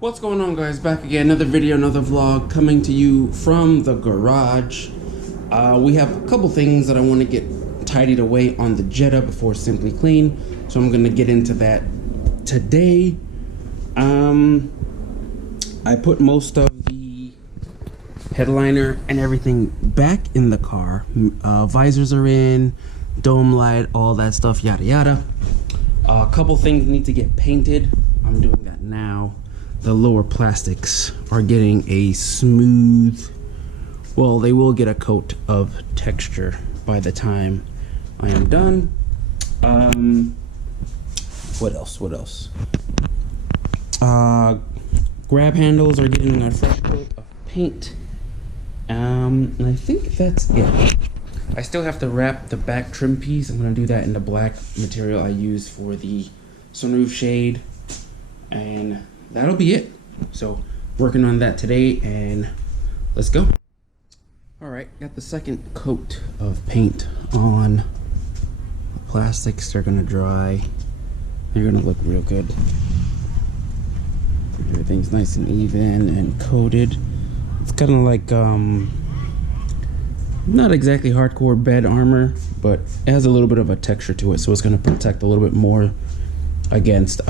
What's going on, guys? Back again, another video, another vlog coming to you from the garage. We have a couple things that I want to get tidied away on the Jetta before Simply Clean, so I'm going to get into that today. I put most of the headliner and everything back in the car. Visors are in, dome light, all that stuff, yada yada. A couple things need to get painted. I'm doing that now. The lower plastics are getting a smooth, well, they will get a coat of texture by the time I am done. What else? Grab handles are getting a fresh coat of paint. And I think that's it. I still have to wrap the back trim piece. I'm gonna do that in the black material I use for the sunroof shade, and that'll be it. So working on that today, and let's go. All right, got the second coat of paint on the plastics. They're gonna dry. They're gonna look real good. Everything's nice and even and coated. It's kind of like not exactly hardcore bed armor, but it has a little bit of a texture to it, so it's gonna protect a little bit more against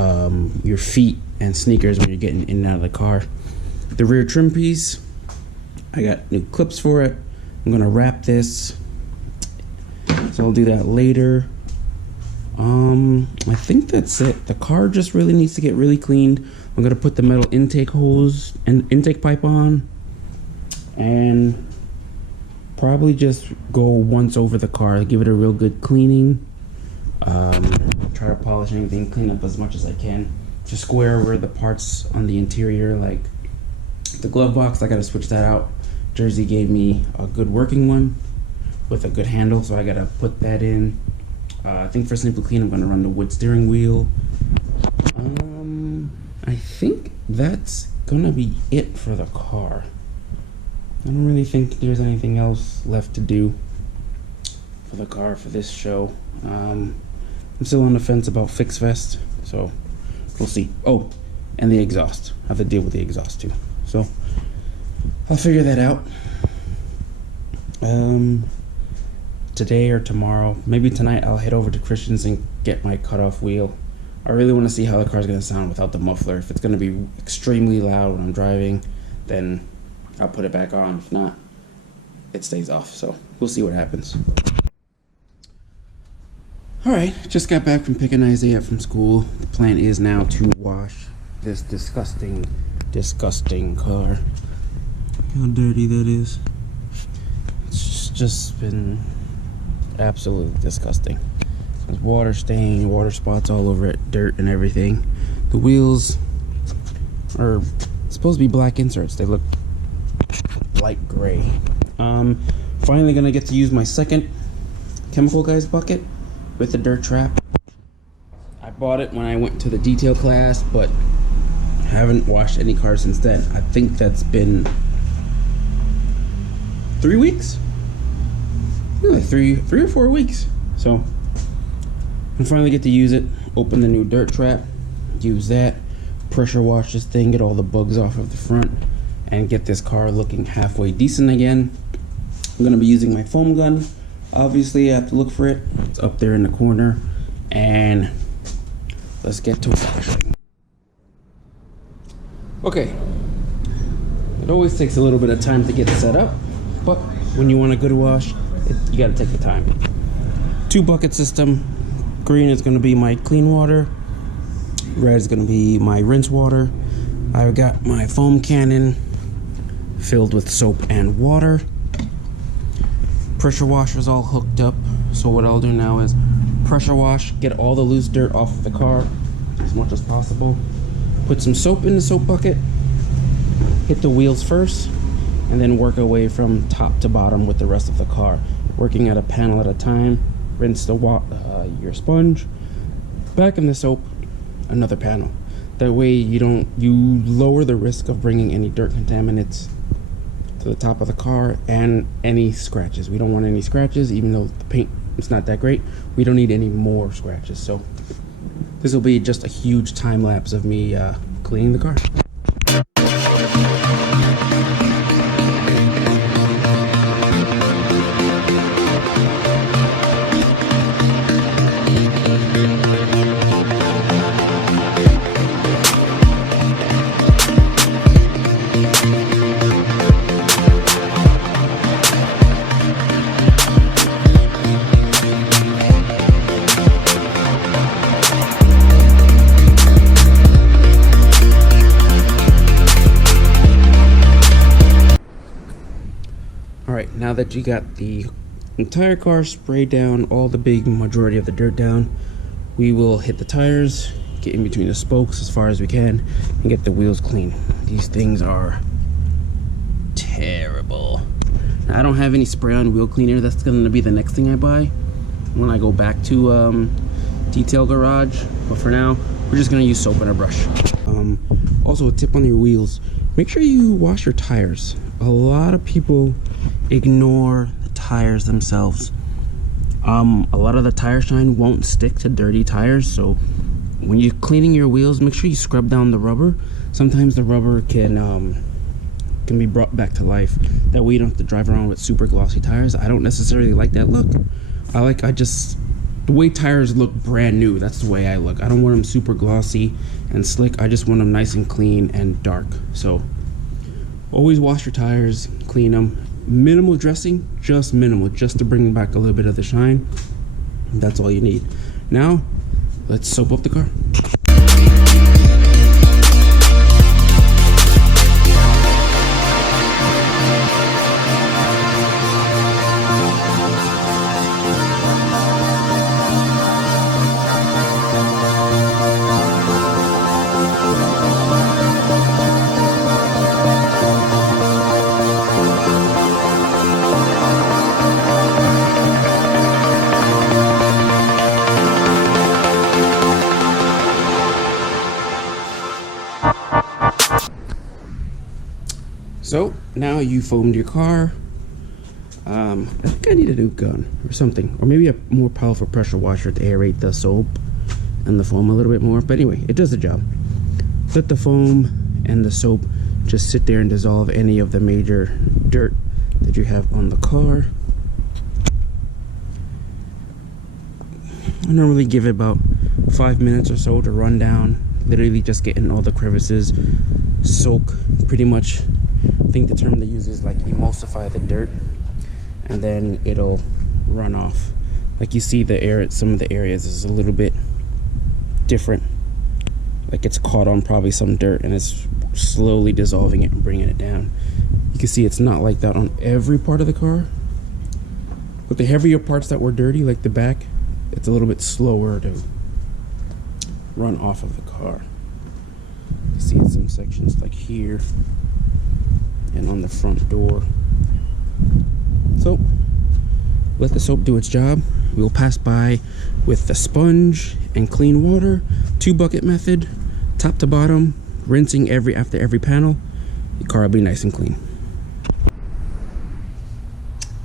your feet and sneakers when you're getting in and out of the car. The rear trim piece, I got new clips for it. I'm gonna wrap this, so I'll do that later. I think that's it. The car just really needs to get really cleaned. I'm gonna put the metal intake hose and intake pipe on, and probably just go once over the car, give it a real good cleaning. Try to polish anything, clean up as much as I can. Just square over the parts on the interior, like the glove box. I gotta switch that out. Jersey gave me a good working one with a good handle, so I gotta put that in. I think for Simply Clean, I'm gonna run the wood steering wheel. I think that's gonna be it for the car. I don't really think there's anything else left to do for the car for this show. I'm still on the fence about Fix Vest, so we'll see. Oh, and the exhaust. I have to deal with the exhaust too, so I'll figure that out. Today or tomorrow, maybe tonight, I'll head over to Christian's and get my cutoff wheel. I really want to see how the car's gonna sound without the muffler. If it's gonna be extremely loud when I'm driving, then I'll put it back on. If not, it stays off, so we'll see what happens. Alright, just got back from picking Isaiah up from school. The plan is now to wash this disgusting car. Look how dirty that is. It's just been absolutely disgusting. There's water stain, water spots all over it, dirt and everything. The wheels are supposed to be black inserts. They look light gray. Finally gonna get to use my second Chemical Guys bucket with the dirt trap. I bought it when I went to the detail class, but haven't washed any cars since then. I think that's been 3 weeks? Like three or 4 weeks. So I finally get to use it. Open the new dirt trap, use that, pressure wash this thing, get all the bugs off of the front, and get this car looking halfway decent again. I'm gonna be using my foam gun. Obviously, I have to look for it. It's up there in the corner, and let's get to washing. Okay, it always takes a little bit of time to get set up, but when you want a good wash, you gotta take the time. 2-bucket system. Green is gonna be my clean water. Red is gonna be my rinse water. I've got my foam cannon filled with soap and water. Pressure washer's all hooked up, so what I'll do now is pressure wash, get all the loose dirt off of the car as much as possible. Put some soap in the soap bucket, hit the wheels first, and then work away from top to bottom with the rest of the car, working at a panel at a time. Rinse your sponge, back in the soap, another panel. That way you lower the risk of bringing any dirt contaminants to the top of the car and any scratches. We don't want any scratches, even though the paint is not that great. We don't need any more scratches. So this will be just a huge time lapse of me cleaning the car. now that you got the entire car sprayed down, all the big majority of the dirt down, we will hit the tires, get in between the spokes as far as we can, and get the wheels clean. These things are terrible. Now, I don't have any spray on wheel cleaner. That's going to be the next thing I buy when I go back to detail garage, but for now we're just going to use soap and a brush. Also, a tip on your wheels: make sure you wash your tires. A lot of people ignore the tires themselves. A lot of the tire shine won't stick to dirty tires, so when you're cleaning your wheels, make sure you scrub down the rubber. Sometimes the rubber can be brought back to life. That way you don't have to drive around with super glossy tires. I don't necessarily like that look. The way tires look brand new, that's the way I look. I don't want them super glossy and slick. I just want them nice and clean and dark. So always wash your tires, clean them. Minimal dressing, just minimal, just to bring back a little bit of the shine. That's all you need. Now let's soap up the car. So now you foamed your car. I think I need a new gun or something, or maybe a more powerful pressure washer to aerate the soap and the foam a little bit more. But anyway, it does the job. Let the foam and the soap just sit there and dissolve any of the major dirt that you have on the car. I normally give it about 5 minutes or so to run down, literally just getting all the crevices, soak pretty much. I think the term they use is like emulsify the dirt, and then it'll run off. Like you see the air, some of the areas is a little bit different, like it's caught on probably some dirt and it's slowly dissolving it and bringing it down. You can see it's not like that on every part of the car, but the heavier parts that were dirty, like the back, it's a little bit slower to run off of the car. You see in some sections like here and on the front door. So let the soap do its job. We'll pass by with the sponge and clean water, 2-bucket method, top to bottom, rinsing after every panel. Your car will be nice and clean.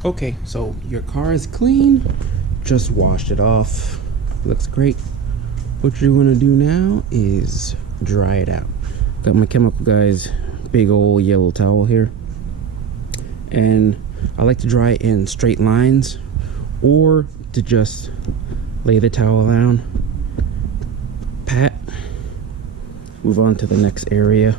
Okay, so your car is clean. Just washed it off. Looks great. What you're gonna do now is dry it out. Got my chemical guy's big old yellow towel here, and I like to dry in straight lines, or to just lay the towel down, pat, move on to the next area.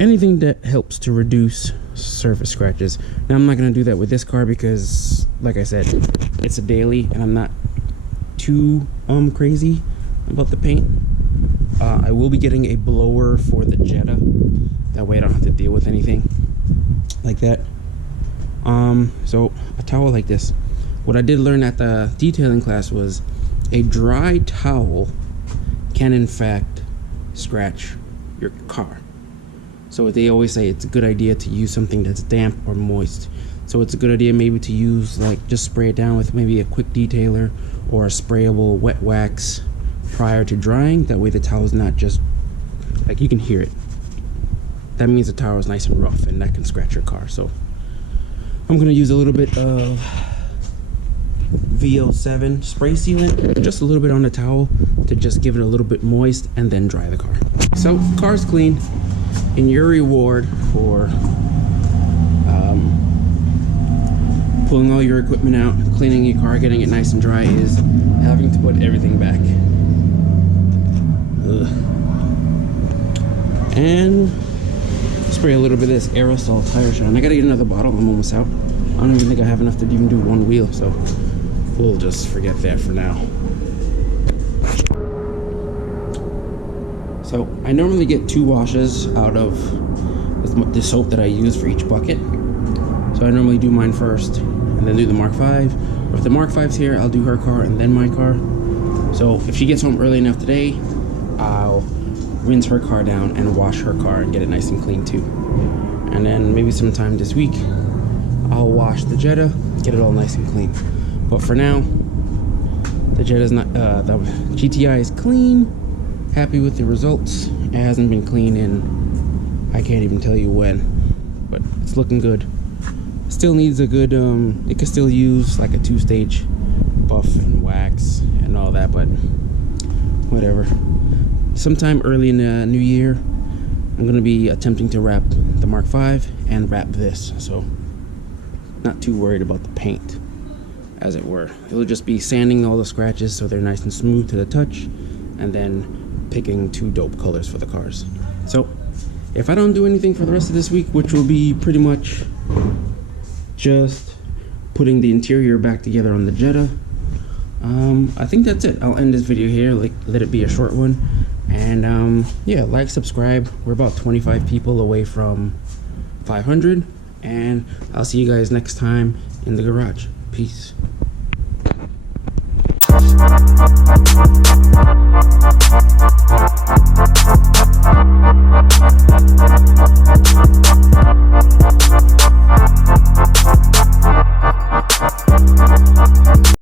Anything that helps to reduce surface scratches. Now I'm not going to do that with this car because, like I said, it's a daily and I'm not too crazy about the paint. I will be getting a blower for the Jetta, that way I don't have to deal with anything like that. So a towel like this, what I did learn at the detailing class was a dry towel can in fact scratch your car. So they always say it's a good idea to use something that's damp or moist. So it's a good idea maybe to use, like, just spray it down with maybe a quick detailer or a sprayable wet wax prior to drying. That way the towel is not just, like, you can hear it. That means the towel is nice and rough and that can scratch your car. So I'm going to use a little bit of VO7 spray sealant, just a little bit on the towel to just give it a little bit moist, and then dry the car. So car's clean, and your reward for pulling all your equipment out, cleaning your car, getting it nice and dry is having to put everything back. And spray a little bit of this aerosol tire shine. I gotta get another bottle, I'm almost out. I don't even think I have enough to even do one wheel, so we'll just forget that for now. So I normally get 2 washes out of the soap that I use for each bucket. So I normally do mine first and then do the Mark 5. Or if the Mark 5's here, I'll do her car and then my car. So if she gets home early enough today, I'll rinse her car down and wash her car and get it nice and clean too. And then maybe sometime this week, I'll wash the Jetta, get it all nice and clean. But for now, the Jetta's not, the GTI is clean. Happy with the results. It hasn't been clean in, I can't even tell you when, but it's looking good. Still needs a good, it could still use like a 2-stage buff and wax and all that, but whatever. Sometime early in the new year, I'm gonna be attempting to wrap the Mark 5 and wrap this, so not too worried about the paint, as it were. It'll just be sanding all the scratches so they're nice and smooth to the touch, and then picking 2 dope colors for the cars. So if I don't do anything for the rest of this week, which will be pretty much just putting the interior back together on the Jetta, I think that's it. I'll end this video here, like let it be a short one. And yeah, like, subscribe. We're about 25 people away from 500, and I'll see you guys next time in the garage. Peace.